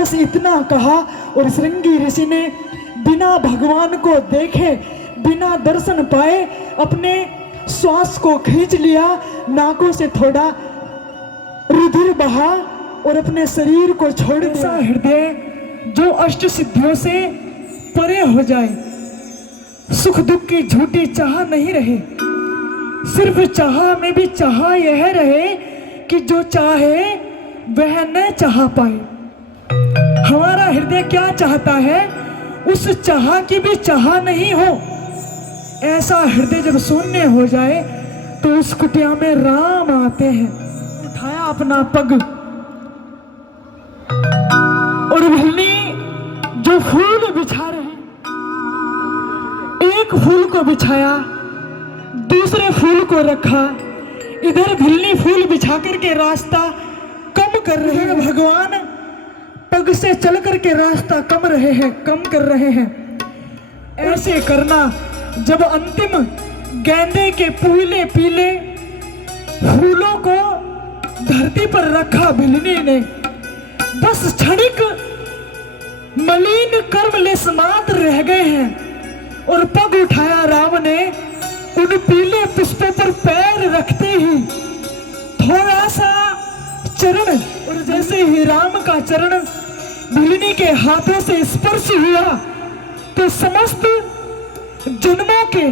बस इतना कहा और श्रृंगी ऋषि ने बिना भगवान को देखे, बिना दर्शन पाए अपने श्वास को खींच लिया, नाकों से थोड़ा रुधिर बहा और अपने शरीर को छोड़ दिया। ऐसा हृदय जो अष्ट सिद्धियों से परे हो जाए, सुख दुख की झूठी चाह नहीं रहे, सिर्फ चाह में भी चाह यह रहे कि जो चाहे वह न चाह पाए। हमारा हृदय क्या चाहता है, उस चाह की भी चाह नहीं हो। ऐसा हृदय जब शून्य हो जाए तो उस कुटिया में राम आते हैं। उठाया अपना पग और भिल्ली जो फूल बिछा रहे, एक फूल को बिछाया, दूसरे फूल को रखा, इधर भिल्ली फूल बिछा करके रास्ता कम कर रहे हैं। भगवान पग से चल करके रास्ता कम कर रहे हैं। ऐसे करना जब अंतिम गेंदे के पीले पीले फूलों को धरती पर रखा भिल्ली ने, बस क्षणिक मलिन कर्मलेस मात्र रह गए हैं और पग उठाया राम ने। उन पीले पुष्पों पर पैर रखते ही थोड़ा सा चरण, और जैसे ही राम का चरण भिल्ली के हाथों से स्पर्श हुआ तो समस्त जन्मों के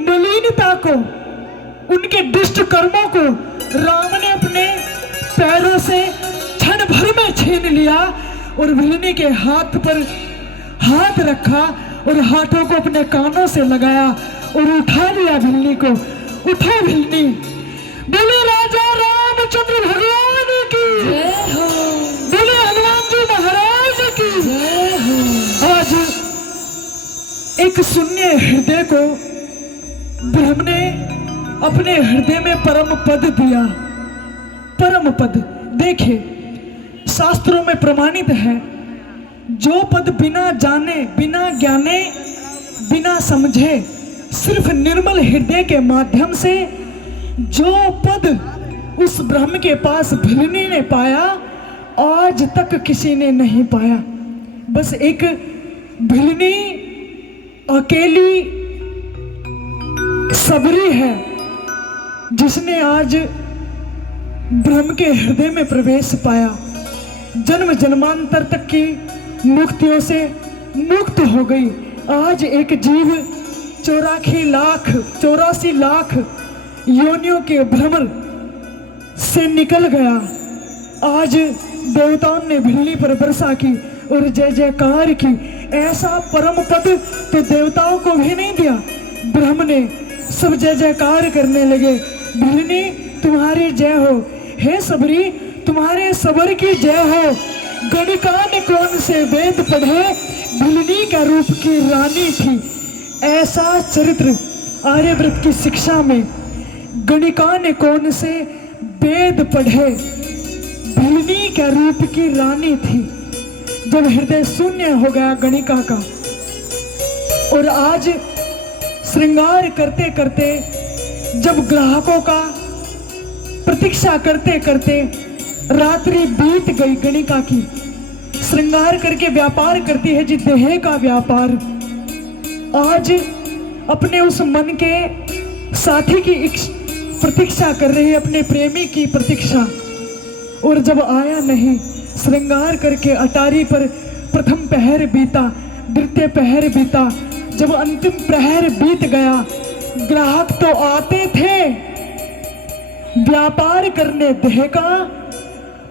मलिनता को, उनके दुष्ट कर्मों को राम ने अपने पैरों से क्षण भर में छीन लिया और भिल्ली के हाथ पर हाथ रखा और हाथों को अपने कानों से लगाया और उठा लिया भिल्ली को। उठा भिल्ली, बोले राजा रामचंद्र भगवान की जय हो, बोले हनुमान जी महाराज की जय हो। आज एक शून्य हृदय को ब्रह्म ने अपने हृदय में परम पद दिया। परम पद देखिए, शास्त्रों में प्रमाणित है, जो पद बिना जाने, बिना ज्ञाने, बिना समझे, सिर्फ निर्मल हृदय के माध्यम से जो पद उस ब्रह्म के पास भिल्ली ने पाया, आज तक किसी ने नहीं पाया। बस एक भिल्ली अकेली सबरी है जिसने आज ब्रह्म के हृदय में प्रवेश पाया। जन्म जन्मांतर तक की मुक्तियों से मुक्त हो गई। आज एक जीव 84 लाख योनियों के भ्रमण से निकल गया। आज देवताओं ने भिल्ली पर वर्षा की और जय जयकार की। ऐसा परम पद तो देवताओं को भी नहीं दिया, ब्रह्म ने। सब जय जयकार करने लगे, भिल्ली तुम्हारी जय हो, हे सबरी तुम्हारे सबर की जय हो। गणिकान कौन से वेद पढ़े, भिल्ली का रूप की रानी थी। ऐसा चरित्र आर्यव्रत की शिक्षा में, गणिकान कौन से वेद पढ़े, भिल्ली का रूप की रानी थी। जब हृदय शून्य हो गया गणिका का, और आज श्रृंगार करते करते, जब ग्राहकों का प्रतीक्षा करते करते रात्रि बीत गई गणिका की, श्रृंगार करके व्यापार करती है जी, देह का व्यापार। आज अपने उस मन के साथी की प्रतीक्षा कर रही है, अपने प्रेमी की प्रतीक्षा, और जब आया नहीं, श्रृंगार करके अटारी पर प्रथम पहर बीता, द्वितीय पहर बीता, जब अंतिम प्रहर बीत गया, ग्राहक तो आते थे व्यापार करने देह का,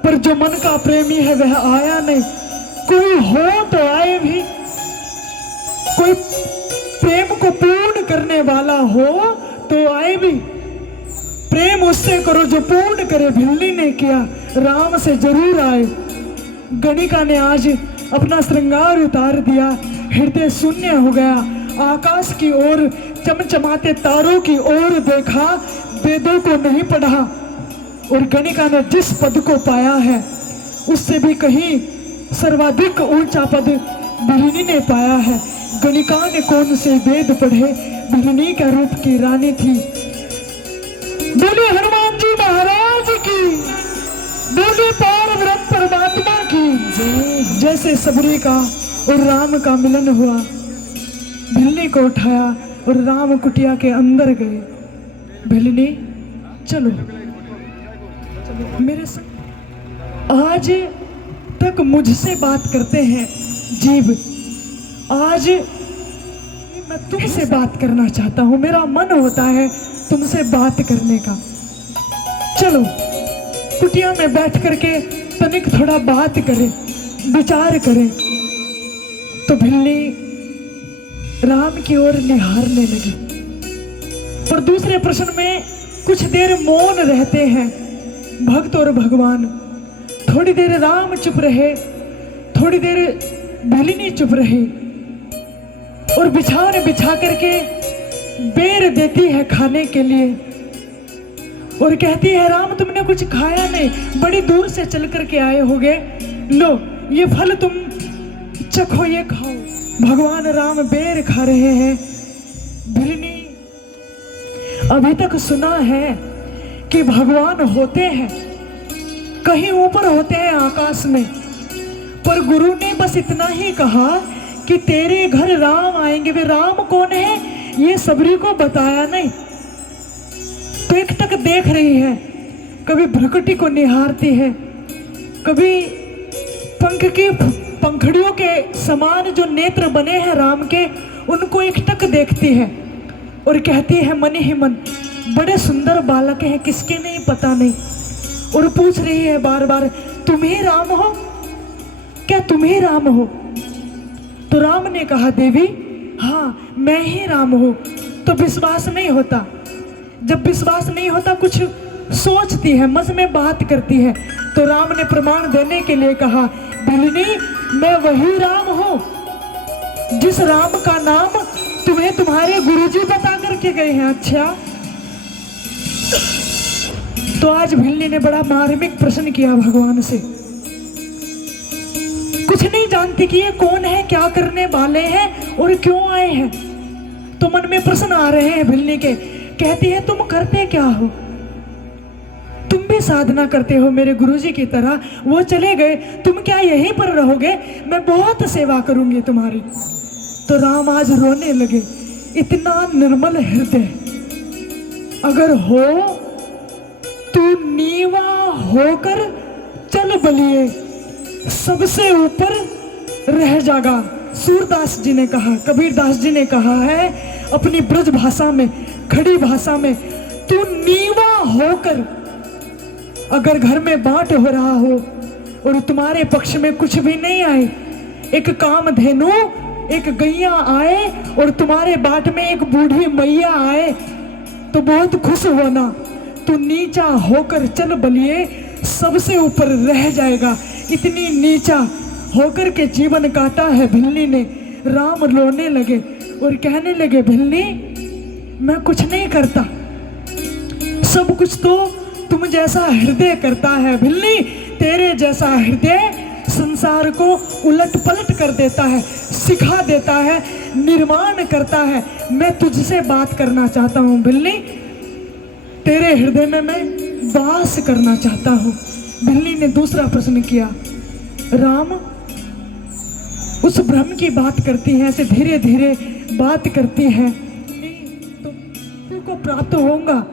पर जो मन का प्रेमी है वह आया नहीं। कोई हो तो आए भी, कोई प्रेम को पूर्ण करने वाला हो तो आए भी। प्रेम उससे करो जो पूर्ण करे, भिल्ली ने किया, राम से जरूर आए। गणिका ने आज अपना श्रृंगार उतार दिया, हृदय शून्य हो गया। आकाश की ओर, चमचमाते तारों की ओर देखा, वेदों को नहीं पढ़ा, और गणिका ने जिस पद को पाया है उससे भी कहीं सर्वाधिक ऊंचा पद भिल्ली ने पाया है। गणिका ने कौन से वेद पढ़े, भिल्ली का रूप की रानी थी। बोले हनुमान जी महाराज की, बोले पार ब्रह्म परमात्मा की जैसे सबरी का और राम का मिलन हुआ, भिल्ली को उठाया और राम कुटिया के अंदर गए। भिल्ली चलो मेरे संग। आज तक मुझसे बात करते हैं जीव, आज मैं तुमसे बात करना चाहता हूँ। मेरा मन होता है तुमसे बात करने का। चलो कुटिया में बैठ करके तनिक थोड़ा बात करें, विचार करें। तो भिल्ली राम की ओर निहारने लगी और दूसरे प्रश्न में कुछ देर मौन रहते हैं भक्त और भगवान। थोड़ी देर राम चुप रहे, थोड़ी देर भिल्ली चुप रही और बिछावन बिछा करके बेर देती है खाने के लिए और कहती है राम तुमने कुछ खाया नहीं, बड़ी दूर से चल करके आए होगे, लो ये फल तुम चखो, ये खाओ। भगवान राम बेर खा रहे हैं। भिल्ली अभी तक सुना है कि भगवान होते हैं, कहीं ऊपर होते हैं आकाश में, पर गुरु ने बस इतना ही कहा कि तेरे घर राम आएंगे। वे राम कौन है ये सबरी को बताया नहीं। तो एक टक देख रही है, कभी भ्रकुटी को निहारती है, कभी पंख की पंखड़ियों के समान जो नेत्र बने हैं राम के, उनको एक टक देखती है और कहती है मन ही मन, बड़े सुंदर बालक हैं, किसके नहीं पता नहीं। और पूछ रही है बार बार, तुम ही राम हो क्या, तुम ही राम हो? तो राम ने कहा देवी हाँ मैं ही राम हूं। तो विश्वास नहीं होता, जब विश्वास नहीं होता कुछ सोचती है, मन में बात करती है। तो राम ने प्रमाण देने के लिए कहा, भिल्ली मैं वही राम हूं जिस राम का नाम तुम्हें तुम्हारे गुरुजी बता करके गए हैं। अच्छा, तो आज भिल्ली ने बड़ा मार्मिक प्रश्न किया भगवान से। कुछ नहीं जानती कि ये कौन है, क्या करने वाले हैं और क्यों आए हैं। तो मन में प्रश्न आ रहे हैं भिल्ली के। कहती है तुम करते क्या हो? तुम भी साधना करते हो मेरे गुरुजी की तरह, वो चले गए, तुम क्या यहीं पर रहोगे? मैं बहुत सेवा करूंगी तुम्हारी। तो राम आज रोने लगे। इतना निर्मल हृदय अगर हो तू नीवा होकर चल बलिए, सबसे ऊपर रह जागा। सूरदास जी ने कहा, कबीरदास जी ने कहा है अपनी ब्रज भाषा में, खड़ी भाषा में, तू नीवा होकर, अगर घर में बांट हो रहा हो और तुम्हारे पक्ष में कुछ भी नहीं आए, एक कामधेनु एक गैया आए और तुम्हारे बाट में एक बूढ़ी मैया आए तो बहुत खुश होना। तू नीचा होकर चल बलिए, सबसे ऊपर रह जाएगा। इतनी नीचा होकर के जीवन काटा है भिल्ली ने। राम रोने लगे और कहने लगे, भिल्ली मैं कुछ नहीं करता, सब कुछ तो तुम जैसा हृदय करता है। भिल्ली तेरे जैसा हृदय संसार को उलट पलट कर देता है, सिखा देता है, निर्माण करता है। मैं तुझसे बात करना चाहता हूँ भिल्ली, तेरे हृदय में मैं वास करना चाहता हूँ। भिल्ली ने दूसरा प्रश्न किया, राम उस ब्रह्म की बात करती है, ऐसे धीरे धीरे बात करती है, तो तू को प्राप्त होगा।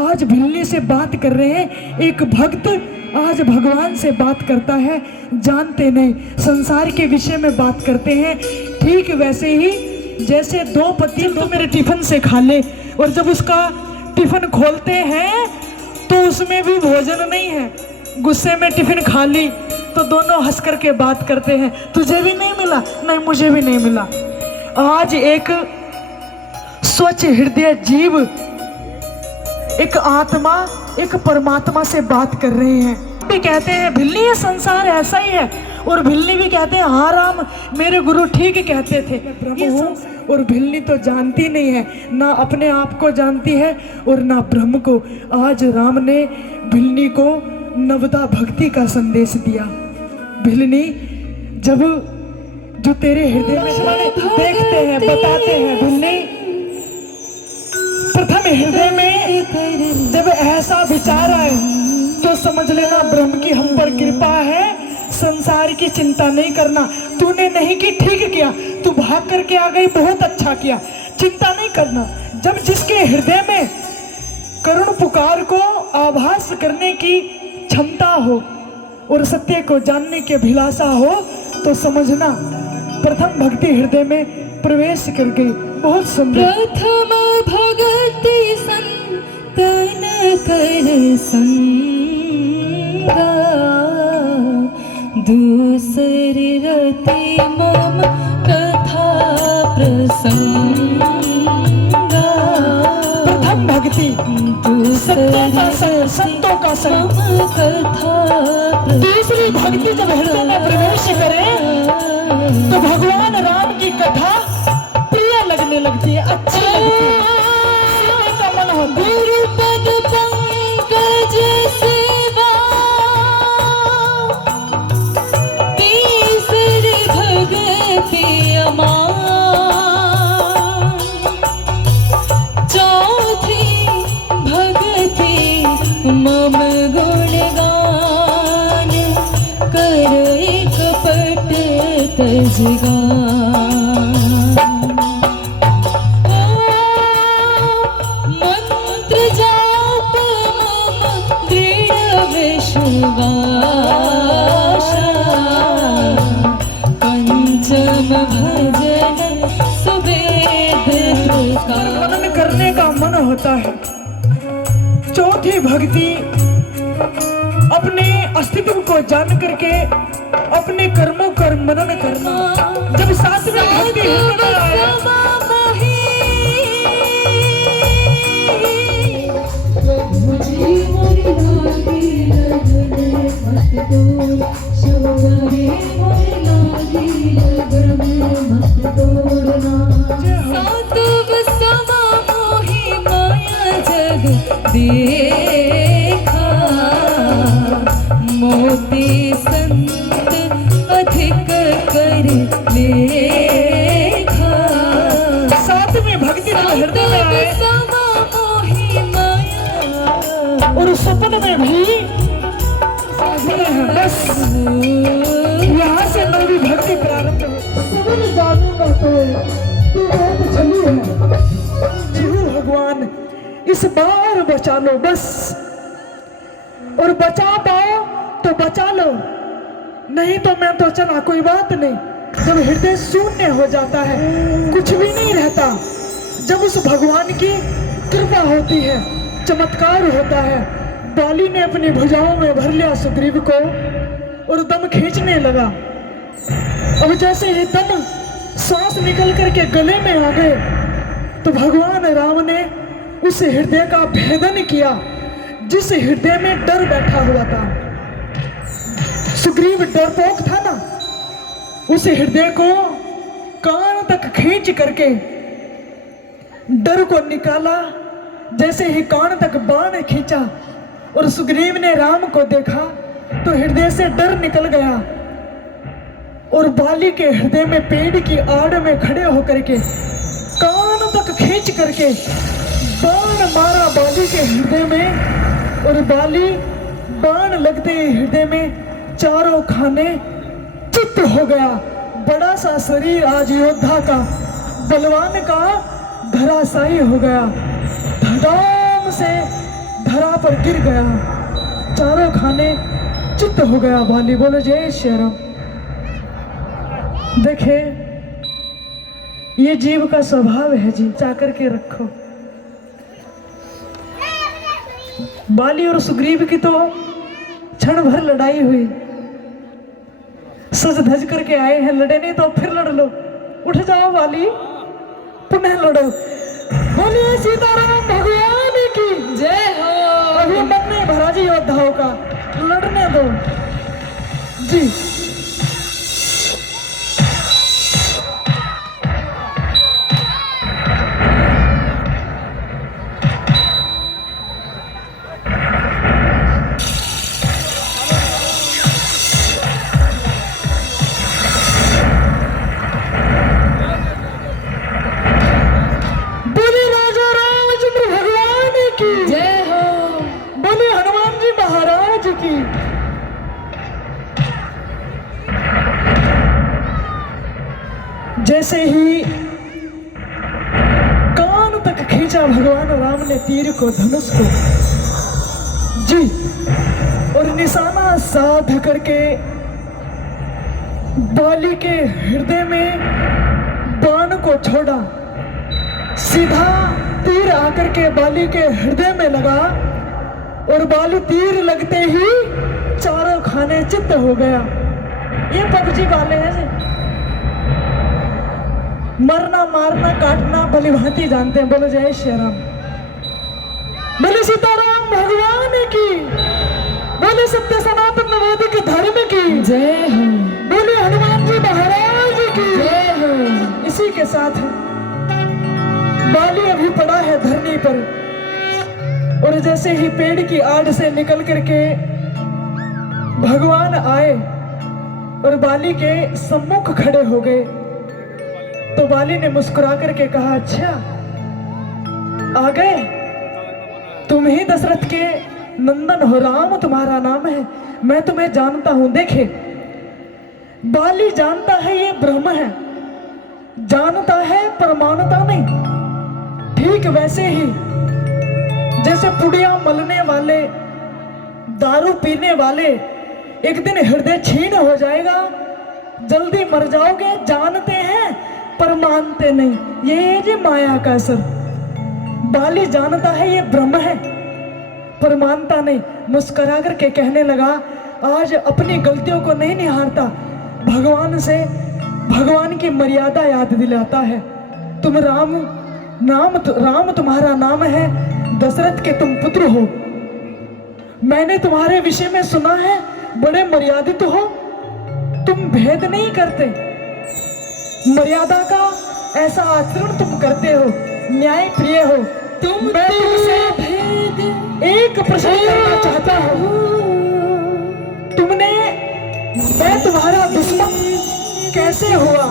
आज भिल्ली से बात कर रहे हैं, एक भक्त आज भगवान से बात करता है, जानते नहीं, संसार के विषय में बात करते हैं। ठीक वैसे ही जैसे दो पति तो मेरे टिफिन से खा ले, और जब उसका टिफिन खोलते हैं तो उसमें भी भोजन नहीं है, गुस्से में टिफिन खा ली तो दोनों हंस करके बात करते हैं, तुझे भी नहीं मिला, नहीं मुझे भी नहीं मिला। आज एक स्वच्छ हृदय जीव, एक आत्मा, एक परमात्मा से बात कर रहे हैं। भी कहते हैं भिल्ली ये संसार ऐसा ही है, और भिल्ली भी कहते हैं हाँ राम मेरे गुरु ठीक कहते थे, ब्रह्म हूँ। और भिल्ली तो जानती नहीं है, ना अपने आप को जानती है और ना ब्रह्म को। आज राम ने भिल्ली को नवदा भक्ति का संदेश दिया। भिल्ली जब जो तेरे हृदय में देखते हैं, बताते हैं, भिल्ली प्रथम हृदय में जब ऐसा विचार आए तो समझ लेना ब्रह्म की हम पर कृपा है, संसार की चिंता नहीं करना। तूने नहीं की, ठीक किया, तू भाग करके आ गई, बहुत अच्छा किया। चिंता नहीं करना। जब जिसके हृदय में करुण पुकार को आभास करने की क्षमता हो और सत्य को जानने की अभिलाषा हो, तो समझना प्रथम भक्ति हृदय में प्रवेश कर गई। बहुत सुंदर। प्रथम भगति संतन कर संगा, दूसरी रति मम कथा प्रसंगा। प्रथम भक्ति सत्य का संग, संतों का संग। कथा तीसरी भक्ति जब हृदय में प्रवेश करे तो भगवान राम की कथा प्रिय लगने लगती है, अच्छी लगती है, सुनने का मन होता है। गुरु पद पंकज सेवा, तीसरी भगति अमान, चौथी भगति मम गुणगान, कर एक पट तजगान। मंत्र जाप मम दृढ़ विश्वासा, पंचम भजन सुवेद प्रकाश। मनन करने का मन होता है। चौथी भक्ति अपने अस्तित्व को जान करके अपने कर्मों का मनन करना। जब सातवीं भक्ति हृदय में आए, देखा मोती संत अधिक कर लेखा। सातवीं भक्ति जब हृदय में आए और सपन में भी समझते हैं, बस यहाँ से नवी भक्ति प्रारंभ हो। समझ जानूंगा तो बहुत छली है। जीव भगवान इस बार बचा लो बस, और बचा पाओ तो बचा लो, नहीं तो मैं तो चला, कोई बात नहीं। जब हृदय शून्य हो जाता है, कुछ भी नहीं रहता, जब उस भगवान की कृपा होती है, चमत्कार होता है। बाली ने अपनी भुजाओं में भर लिया सुग्रीव को और दम खींचने लगा। अब जैसे ही दम सांस निकल करके गले में आ गए तो भगवान राम ने उस हृदय का भेदन किया जिस हृदय में डर बैठा हुआ था। सुग्रीव डरपोक था ना, उस हृदय को कान तक खींच करके डर को निकाला। जैसे ही कान तक बाण खींचा और सुग्रीव ने राम को देखा तो हृदय से डर निकल गया और बाली के हृदय में पेड़ की आड़ में खड़े होकर के कान तक खींच करके बाण मारा बाली के हृदय में, और बाली बाण लगते हृदय में चारों खाने चित्त हो गया। बड़ा सा शरीर आज योद्धा का, बलवान का धराशायी हो गया, धड़ाम से धरा पर गिर गया, चारों खाने चित्त हो गया। बाली बोलो जय श्री राम। देखे ये जीव का स्वभाव है जी, चाकर के रखो। बाली और सुग्रीव की तो क्षण भर लड़ाई हुई, सज धज करके आए हैं, लड़े नहीं तो फिर लड़ लो। उठ जाओ बाली, पुनः लड़ो। बोलिए सीताराम भगवान की जय हो। अभी मन नहीं भरा जी योद्धाओं का, लड़ने दो जी। जैसे ही कान तक खींचा भगवान राम ने तीर को, धनुष को जी, और निशाना साध करके बाली के हृदय में बाण को छोड़ा। सीधा तीर आकर के बाली के हृदय में लगा और बाली तीर लगते ही चारों खाने चित्त हो गया। ये पबजी वाले हैं जी, मरना मारना काटना भली भांति जानते हैं। बोलो जय श्री राम, बोले सीताराम भगवान की, बोले सत्य सनातन वैदिक धर्म की जय हो, बोले हनुमान जी महाराज की जय हो। इसी के साथ बाली अभी पड़ा है धरनी पर, और जैसे ही पेड़ की आड़ से निकल करके भगवान आए और बाली के सम्मुख खड़े हो गए, तो बाली ने मुस्कुरा करके कहा, अच्छा आ गए, तुम ही दशरथ के नंदन हो, राम तुम्हारा नाम है, मैं तुम्हें जानता हूं। देखे, बाली जानता है ये ब्रह्म है, जानता है पर मानता नहीं। ठीक वैसे ही जैसे पुड़िया मलने वाले, दारू पीने वाले, एक दिन हृदय छीन हो जाएगा, जल्दी मर जाओगे, जानते हैं पर मानते नहीं। ये है जी माया का असर। बाली जानता है ये ब्रह्म है पर मानता नहीं। मुस्कुरा करके कहने लगा, आज अपनी गलतियों को नहीं निहारता, भगवान से भगवान की मर्यादा याद दिलाता है। तुम राम तुम्हारा नाम है, दशरथ के तुम पुत्र हो। मैंने तुम्हारे विषय में सुना है बड़े मर्यादित हो, तुम भेद नहीं करते, मर्यादा का ऐसा आचरण तुम करते हो, न्याय प्रिय हो। मैं तुमसे एक प्रश्न करना चाहता हूं, मैं तुम्हारा दुश्मन कैसे हुआ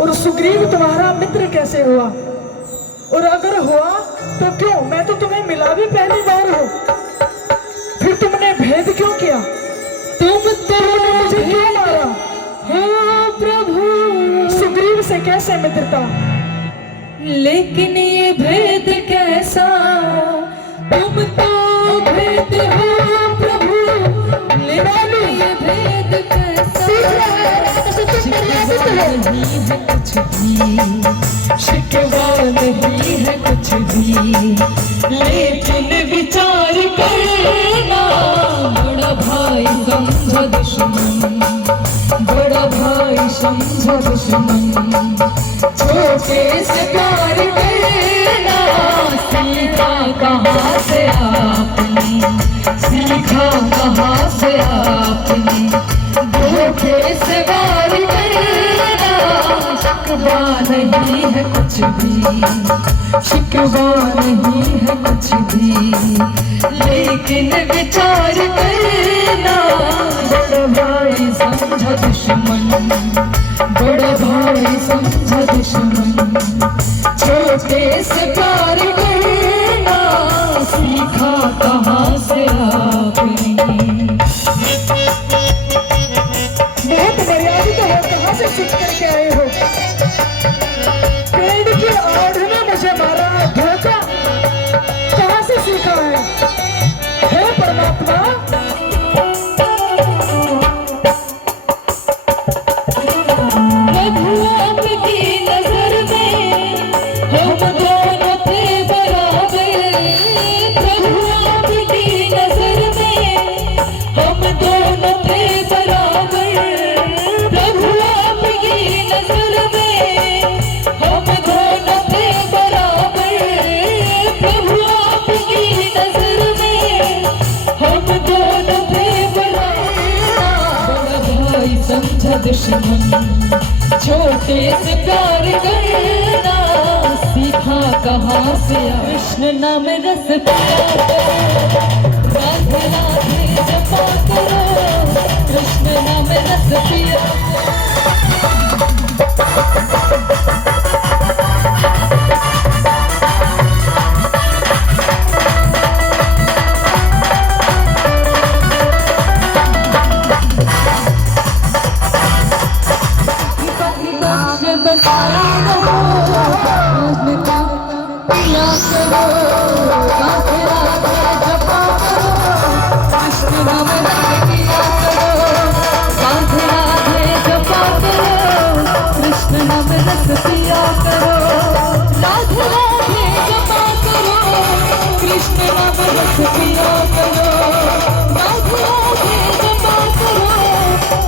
और सुग्रीव तुम्हारा मित्र कैसे हुआ, और अगर हुआ तो क्यों? मैं तो तुम्हें मिला भी पहली बार हूं, फिर तुमने भेद क्यों किया? तुमने मुझे क्यों मारा? हो प्रभु, सुग्रीव से कैसे मित्रता? लेकिन ये भेद कैसा, तुम तो भेद हो प्रभु, लेकिन ये भेद कैसा, नहीं है कुछ भी, शिकवा नहीं है कुछ भी, लेकिन विचार करना, बड़ा भाई समझो दुश्मन, बड़ा भाई समझो दुश्मन, छोटे से प्यार करना, सीखा कहाँ से आपने, सीखा कहाँ से आपने, धोखे से प्यार करना, शिकवा नहीं है कुछ भी, शिकवा नहीं है कुछ भी, लेकिन विचार करना, बड़ा भाई समझो दुश्मन, बड़ा भाई समझो दुश्मन, छोटे से प्यार करना, सीखा कहाँ से आपने। बहुत मर्यादित हो, कहाँ से सीख करके आए हो? पेड़ की आड़ ने मुझे मारा, धोखा कहाँ से सीखा है? हे परमात्मा, प्रभु आपकी नजर में हम दोनों थे बराबर, प्रभु आपकी नजर में हम दोनों थे बराबर, प्रभु आपकी नजर में हम दोनों थे बराबर, प्रभु आपकी नजर में हम दोनों थे बराबर, बड़ा भाई समझा दुश्मन, छोटे से प्यार करना, सीखा कहाँ से? कृष्ण नाम रस पिया करो, राधे राधे जपा करो, कृष्ण नाम रस पिया। बताया करो, कृष्ण का पिया करो, राधे राधे जपा करो, कृष्ण नाम रस पिया करो, राधे राधे जपा करो, कृष्ण नाम रस पिया करो, राधे राधे जपा करो, कृष्ण नाम रस पिया करो, राधे राधे जपा करो,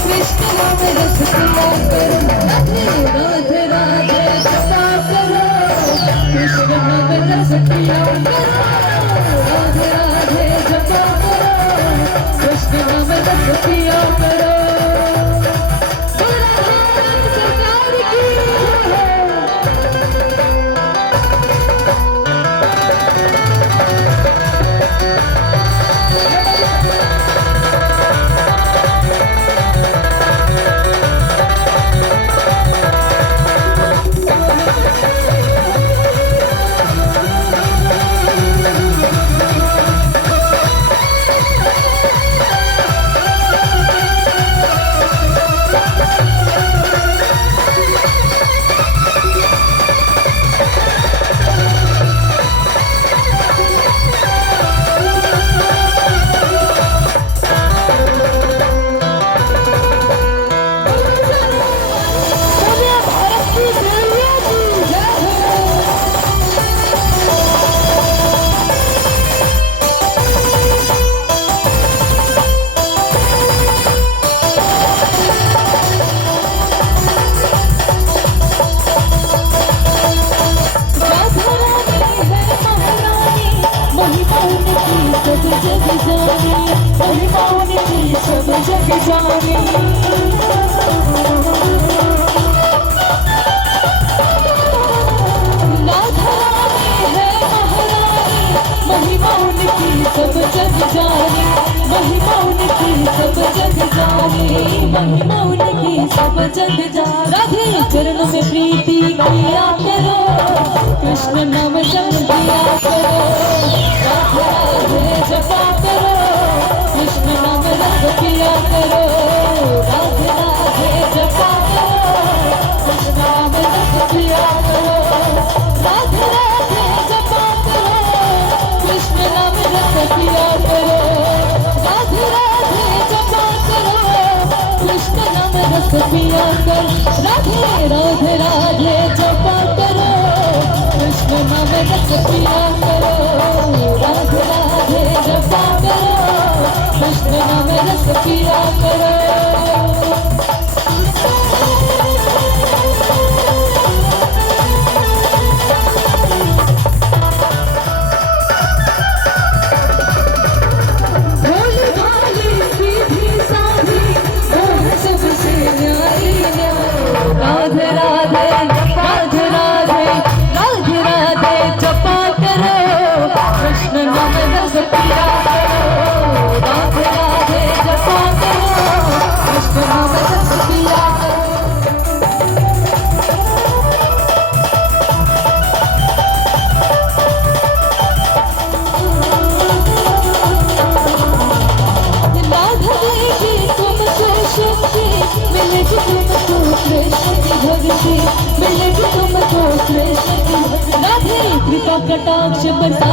कृष्ण नाम रस पिया करो, राधे राधे राधे जपा करो, कृष्ण नाम रस पिया करो, राधे राधे जपा करो, कृष्ण नाम रस पिया करो। सरकार की सब जग जाने, राधा रानी है महारानी, महिमा उनकी सब जग जाने, महिमा उनकी सब जग जाने, महिमा उनकी सब जग जाने। राधे चरण में प्रीति किया करो, कृष्ण नाम जप किया करो, राधे राधे जपा करो, कृष्ण नाम रस पिया करो, राधे राधे जपा करो, कृष्ण नाम रस पिया करो, राधे राधे जपा करो, कृष्ण नाम रस पिया करो, राधे राधे जपा करो, कृष्ण नाम रस पिया करो, राधे राधे राधे जपा करो, कृष्ण नाम रस पिया करो, राधे राधे जपा करो, कृष्ण नाम रस पिया करो। भोली भाली सीधी साधी, मोह सबसे न्यारी न्यारी, राधे राधे राधे राधे राधे राधे जपा करो, कृष्ण नाम रस पिया करो, राधे राधे जपा करो, कृष्ण नाम रस पिया करो। राधा देगी तुमको शक्ति, मिलेगी तुमको कृष्ण की भक्ति, मिलेगी तुमको कृष्ण की भक्ति, राधे कृपा कटाक्ष बरसा